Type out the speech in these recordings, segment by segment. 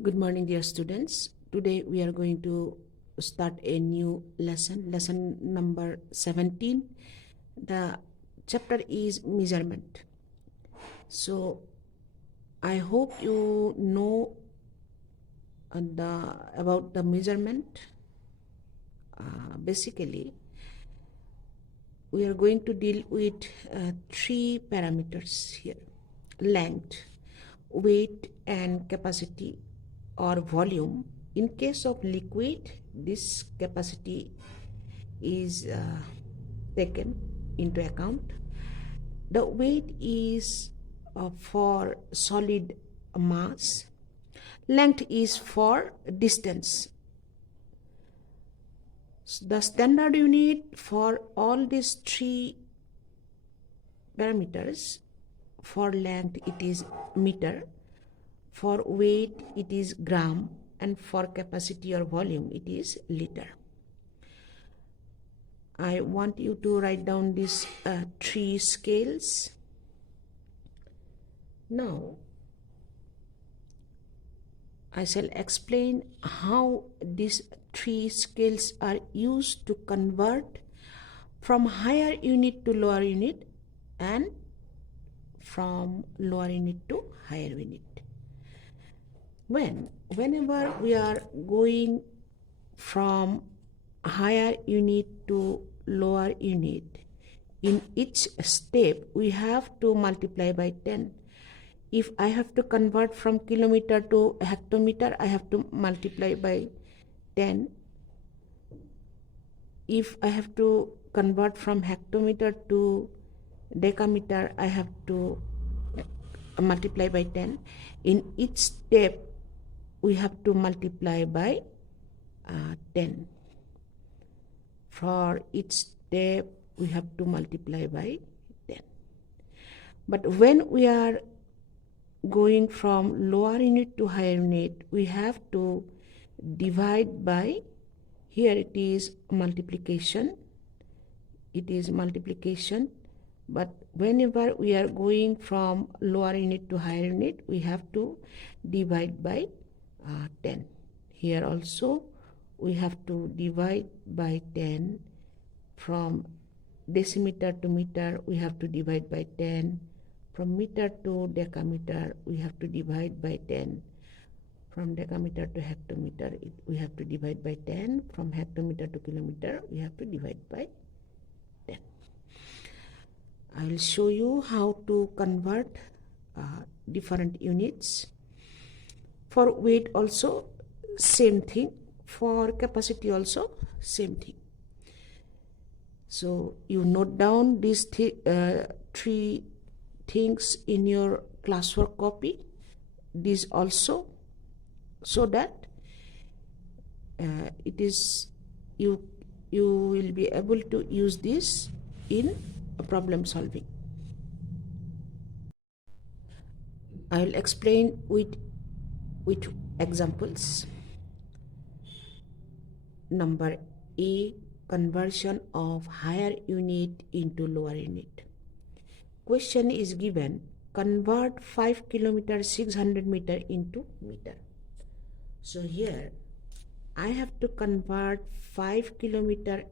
Good morning, dear students. Today we are going to start a new lesson number 17. The chapter is measurement. So I hope you know about the measurement. Basically, we are going to deal with three parameters here: length, weight, and capacity or volume. In case of liquid, this capacity is taken into account. The weight is for solid mass. Length is for distance. The standard unit for all these three parameters: for length it is meter, for weight it is gram, and for capacity or volume it is liter. I want you to write down these three scales. Now I shall explain how these three scales are used to convert from higher unit to lower unit and from lower unit to higher unit. Whenever we are going from higher unit to lower unit, in each step we have to multiply by 10. If I have to convert from kilometer to hectometer, I have to multiply by 10. If I have to convert from hectometer to decameter, I have to multiply by 10. In each step we have to multiply by 10. For each step we have to multiply by 10. But when we are going from lower unit to higher unit, we have to divide by, here it is multiplication, but whenever we are going from lower unit to higher unit, we have to divide by 10. Here also we have to divide by 10. From decimeter to meter we have to divide by 10. From meter to decameter we have to divide by 10. From decameter to hectometer we have to divide by 10. From hectometer to kilometer we have to divide by 10. I will show you how to convert different units. For weight also same thing. For capacity also same thing. So you note down these three things in your classwork copy, this also, so that it is you will be able to use this in problem solving. I will explain with examples. Number A, conversion of higher unit into lower unit. Question is given: convert 5 kilometer 600 meter into meter. So here I have to convert 5 kilometer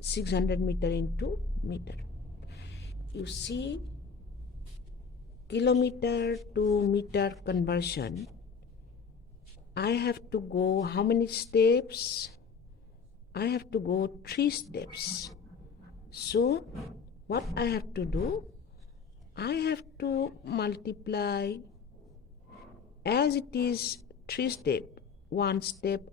600 meter into meter. You see, kilometer to meter conversion, I have to go how many steps? I have to go 3 steps. So what I have to do? I have to multiply, as it is 3 step, 1 step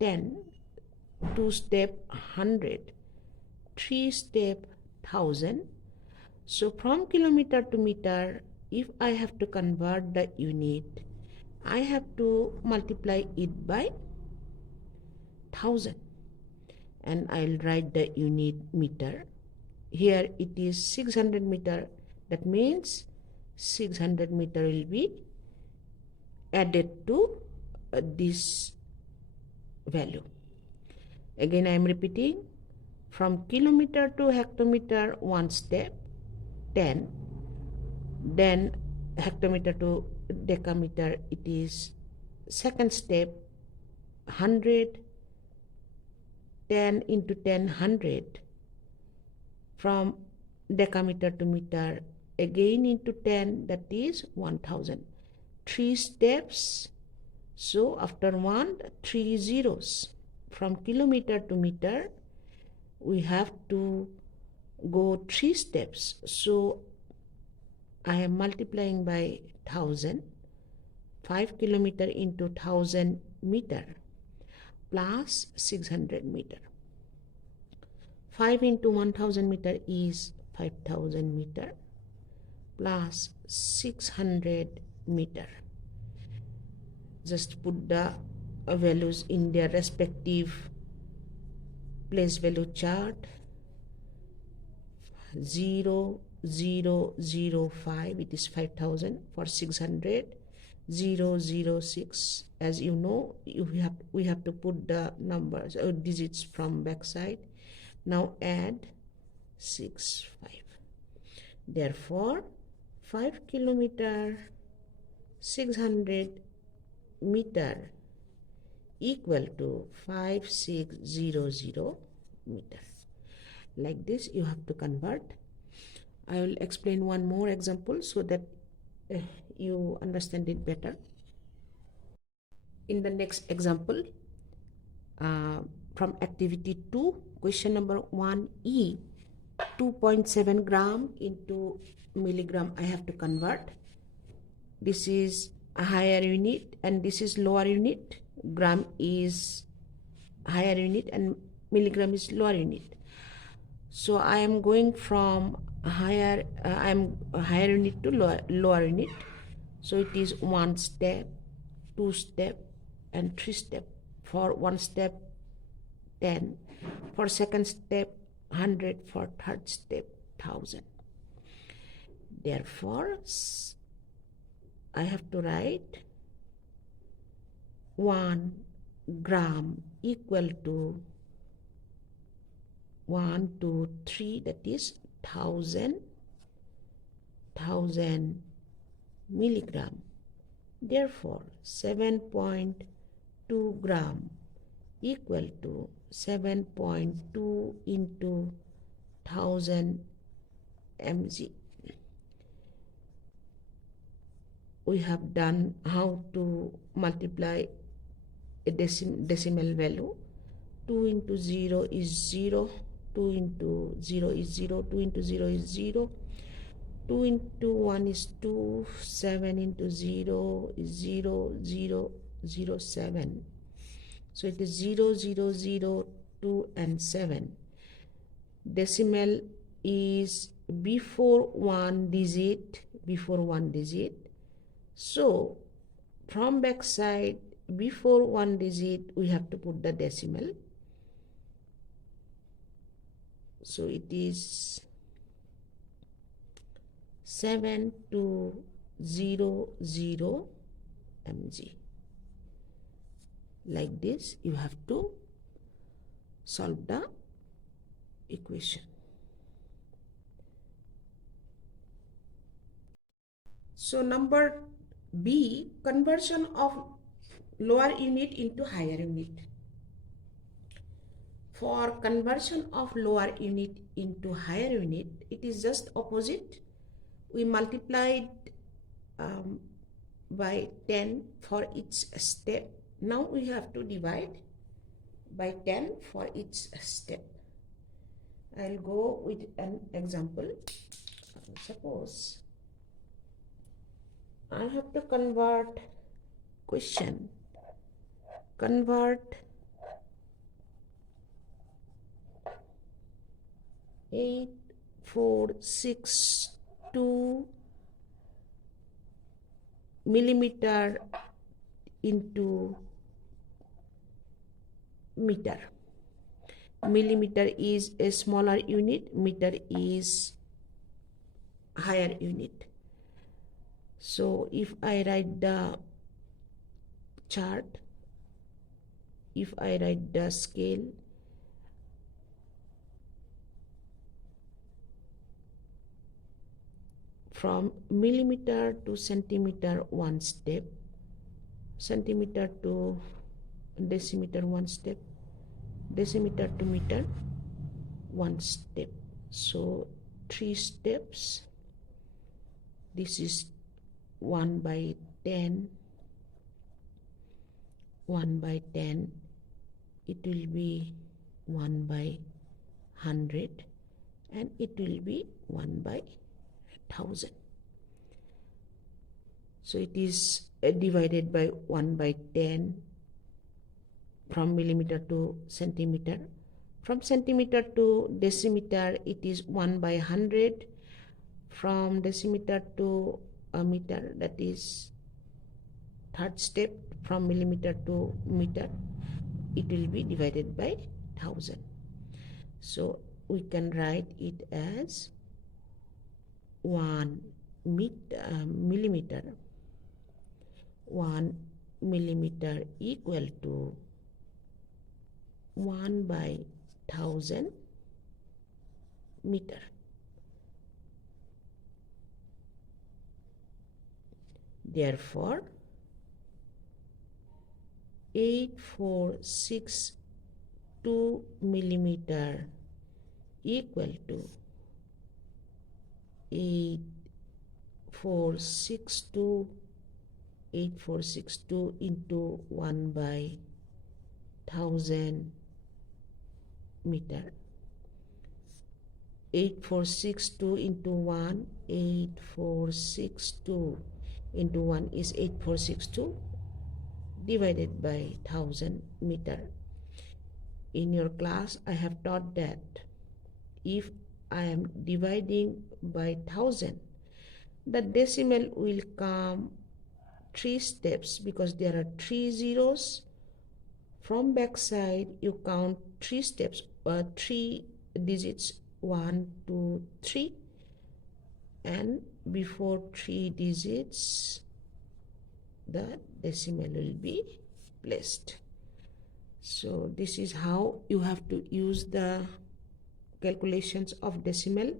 10, 2 step 100, 3 step 1000. So from kilometer to meter, if I have to convert the unit, I have to multiply it by 1000, and I'll write the unit meter. Here it is 600 meter. That means 600 meter will be added to this value. Again I am repeating, from kilometer to hectometer 1 step 10, then hectometer to decameter it is second step 100, 10 into 10, 100, from decameter to meter, again into 10, that is 1000. 3 steps, so after 1, 3 zeros. From kilometer to meter, we have to go 3 steps, so I am multiplying by 1000. 5 kilometer into 1000 meter plus 600 meter. 5 into 1000 meter is 5000 meter plus 600 meter. Just put the values in their respective place value chart. 0 0 0 5, it is 5000. For 600, 0 0 6. As you know, we have to put the numbers or digits from backside. Now add 6 5. Therefore 5 kilometer 600 meter equal to 5600 meter. Like this you have to convert. I will explain one more example so that you understand it better. In the next example, from activity 2, question number 1E, 2.7 gram into milligram I have to convert. This is a higher unit and this is lower unit. Gram is higher unit and milligram is lower unit. So I am going from higher unit to lower unit. So it is 1 step, 2 step and 3 step. For 1 step 10, for second step 100, for third step 1000. Therefore I have to write 1 gram equal to 1 2 3, that is 1000 milligram. Therefore 7.2 gram equal to 7.2 into 1000 mg. We have done how to multiply a decimal value. 2 into 0 is 0, 2 into 0 is 0, 2 into 0 is 0, 2 into 1 is 2, 7 into 0 is 0, 0, 0, 7. So it is 0, 0, 0, 2 and 7. Decimal is before one digit. So from back side, before one digit, we have to put the decimal. So it is 7200 mg. Like this, you have to solve the equation. So number B, conversion of lower unit into higher unit. For conversion of lower unit into higher unit, it is just opposite. We multiplied by 10 for each step. Now we have to divide by 10 for each step. I'll go with an example. Suppose I have to convert 8462 millimeter into meter. Millimeter is a smaller unit, meter is higher unit. So if I write the chart, if I write the scale, from millimeter to centimeter 1 step, centimeter to decimeter, one step, decimeter to meter, one step. So 3 steps. This is 1 by 10, 1 by 10, it will be 1 by 100, and it will be 1 by 1000. So it is divided by 1 by 10 from millimeter to centimeter. From centimeter to decimeter, it is 1 by 100. From decimeter to a meter, that is third step. From millimeter to meter, it will be divided by 1000. So we can write it as 1 millimeter. 1 millimeter equal to 1 by 1000 meter. Therefore, 8462 millimeter equal to 8462 into 1 by 1000 meter. 8462 into 1, 8462 into 1 is 8462 divided by 1000 meter. In your class, I have taught that if I am dividing by 1000, the decimal will come 3 steps because there are 3 zeros. From back side, you count 3 steps, 3 digits, 1, 2, 3, and before 3 digits, the decimal will be placed. So this is how you have to use the calculations of decimal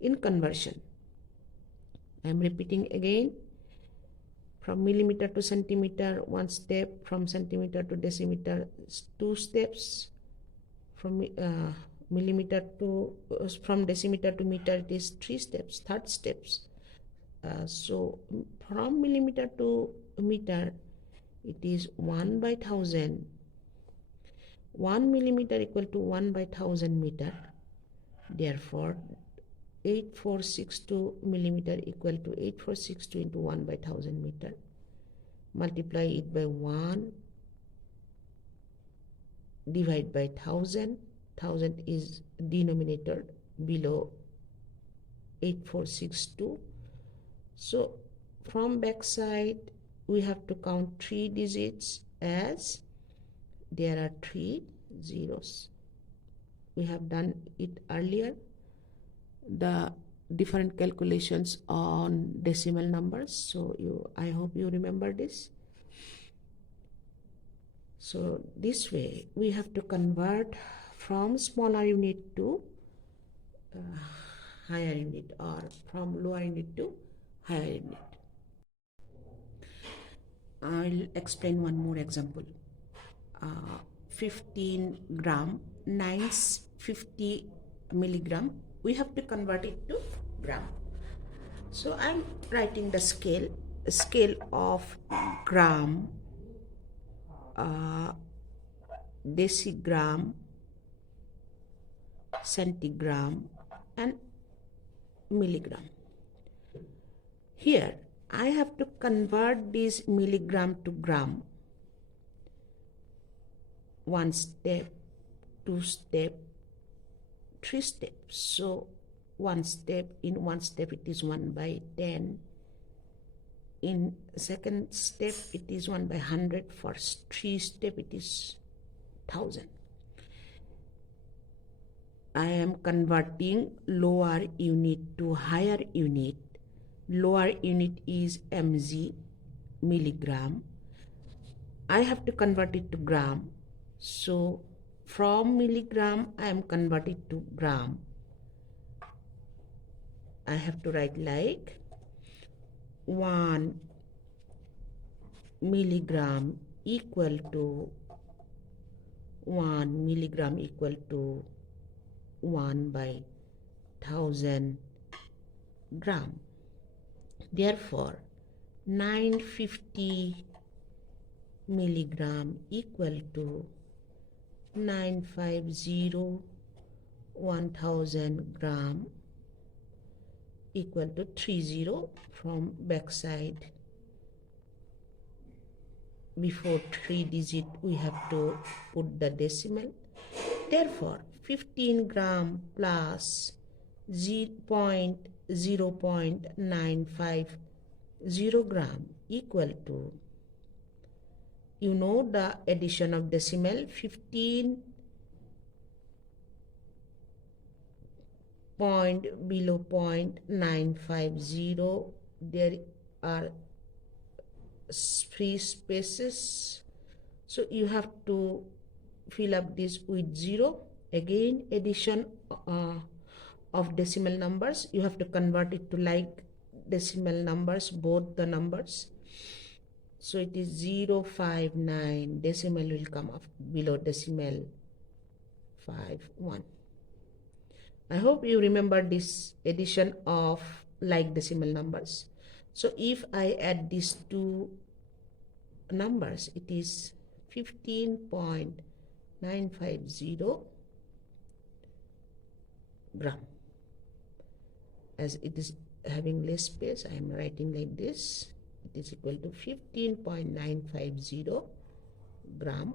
in conversion. I am repeating again. From millimeter to centimeter, 1 step. From centimeter to decimeter, 2 steps. From millimeter to from decimeter to meter, it is 3 steps, third steps. So from millimeter to meter, it is 1 by 1000. 1 millimeter equal to 1 by 1000 meter. Therefore, 8462 millimeter equal to 8462 into 1 by 1000 meter. Multiply it by 1, divide by 1000. 1000 is denominator below 8462. So from back side, we have to count 3 digits as there are 3 zeros. We have done it earlier, the different calculations on decimal numbers. So I hope you remember this. So this way we have to convert from smaller unit to higher unit, or from lower unit to higher unit. I'll explain one more example. 15 gram, 950 milligram. We have to convert it to gram. So I'm writing the scale of gram, decigram, centigram, and milligram. Here I have to convert this milligram to gram. 1 step, 2 step, 3 steps. So 1 step, in 1 step it is 1 by 10. In second step it is 1 by 100. For 3 step it is 1000. I am converting lower unit to higher unit. Lower unit is mg, milligram. I have to convert it to gram. So from milligram I am converted to gram. I have to write like 1 milligram equal to 1 milligram equal to 1 by 1000 gram. Therefore, 950 milligram equal to 950 1000 gram equal to 30 from backside. Before 3 digit we have to put the decimal. Therefore 15 gram plus 0.950 gram equal to, you know the addition of decimal, 15 point below 0.950, there are free spaces, so you have to fill up this with 0. Again, addition of decimal numbers, you have to convert it to like decimal numbers, both the numbers. So it is 059, decimal will come up below decimal 51. I hope you remember this addition of like decimal numbers. So if I add these two numbers, it is 15.950 gram. As it is having less space, I am writing like this. It is equal to 15.950 gram.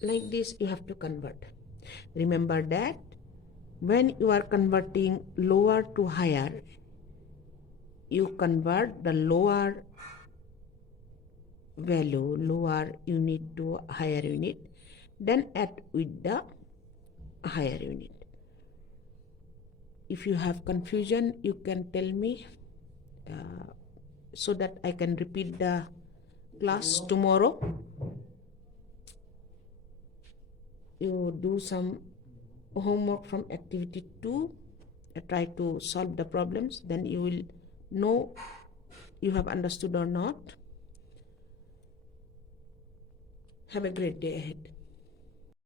Like this you have to convert. Remember that when you are converting lower to higher, you convert the lower value, lower unit to higher unit, then add with the higher unit. If you have confusion, you can tell me so that I can repeat the class tomorrow. You do some homework from activity 2, try to solve the problems, then you will know you have understood or not. Have a great day ahead.